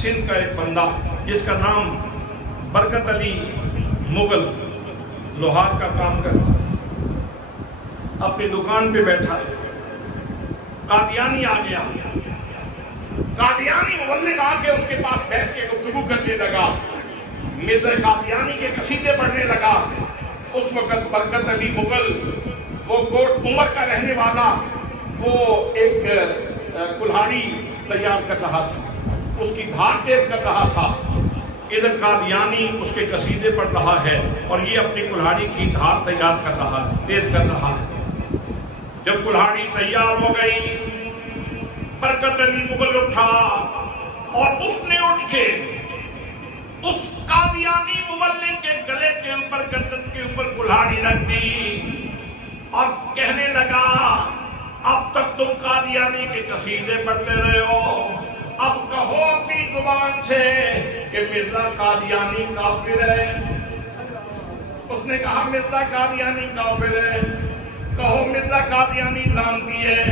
سندھ کا ایک بندہ جس کا نام برکت علی مغل، لوہار کا کام کرتا، اپنی دکان پہ بیٹھا ہے، قادیانی آ گیا۔ قادیانی مبلغ آ کے اس کے پاس بیٹھ کے گفتگو کرنے لگا، مرزا قادیانی کے قصیدے پڑھنے لگا۔ اس وقت برکت علی مغل، وہ کوٹ عمر کا رہنے والا، وہ ایک کلہاڑی تیار کر رہا تھا، اس کی دھار تیز کر رہا تھا۔ ادھر قادیانی اس کے قصیدے پڑھ رہا ہے اور یہ اپنی کلہاڑی کی دھار تیار کر رہا ہے، تیز کر رہا ہے۔ جب کلہاڑی تیار ہو گئی، برکت علی مغل اٹھا اور اس نے اٹھ کے اس قادیانی مبلغ کے گلے کے اوپر، گردن کے اوپر کلہاڑی رکھ دی اور کہنے لگا، اب تک تم قادیانی کے قصیدے پڑھتے رہے ہو، اب کہو اپنی زبان سے کہ مرزا قادیانی کافر ہے۔ اس نے کہا مرزا قادیانی کافر ہے۔ کہو مرزا قادیانی لعنتی ہے۔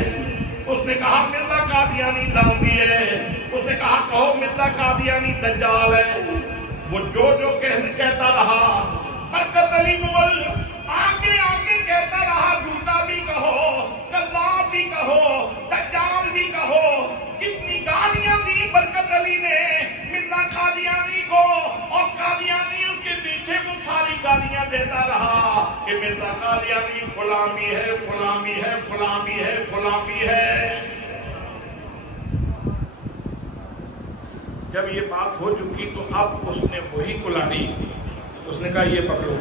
اس نے کہا مرزا قادیانی لعنتی ہے۔ اس نے کہا کہو مرزا قادیانی دجال ہے۔ وہ جو کہتا رہا، برکت علی مغل آگے آگے کہتا رہا، جھوٹا بھی کہو، کذاب بھی کہو، دجال بھی کہو۔ کتنی گالیاں دی برکت علی نے مرزا قادیانی کو، اور قادیانی اس کے پیچھے وہ ساری گالیاں دیتا رہا کہ مرزا قادیانی فلاں بھی ہے، فلاں بھی ہے، فلاں بھی ہے، فلاں بھی ہے۔ جب یہ بات ہو چکی تو اب اس نے وہی کلہاڑی، اس نے کہا یہ پکڑو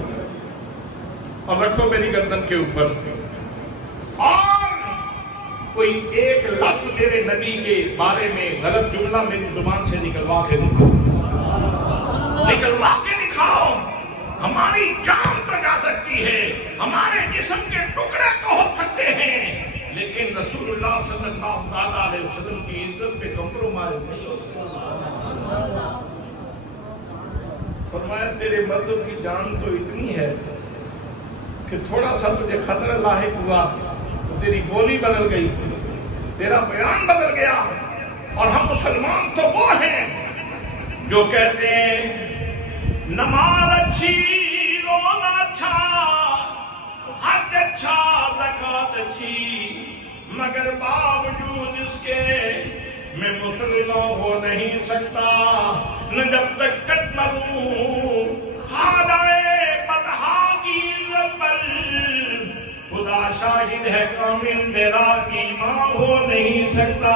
اور رکھو میری گردن کے اوپر، اور کوئی ایک لفظ میرے نبی کے بارے میں غلط جملہ میری زبان سے نکلوا کے دکھاؤ، نکلوا کے دکھاؤ۔ ہماری جان تو جا سکتی ہے، ہمارے جسم کے ٹکڑے تو ہو سکتے ہیں، لیکن رسول اللہ صلی اللہ علیہ وسلم کی عزت پہ کمپرومائز نہیں ہو سکتا۔ فرمایا تیرے مردوں کی جان تو اتنی ہے کہ تھوڑا سا تجھے خطرہ لاحق ہوا تو تیری بولی بدل گئی، تیرا بیان بدل گیا۔ اور ہم مسلمان تو وہ ہیں جو کہتے ہیں نماز اچھی، روزہ اچھا، حج اچھا، زکات اچھی، مگر باوجود اس کے میں مسلمان ہو نہیں سکتا نہ جب تک کٹ مروں خواجہ بطحا کی عزت پر خدا شاہد ہے کامل میرا ایمان ہو نہیں سکتا۔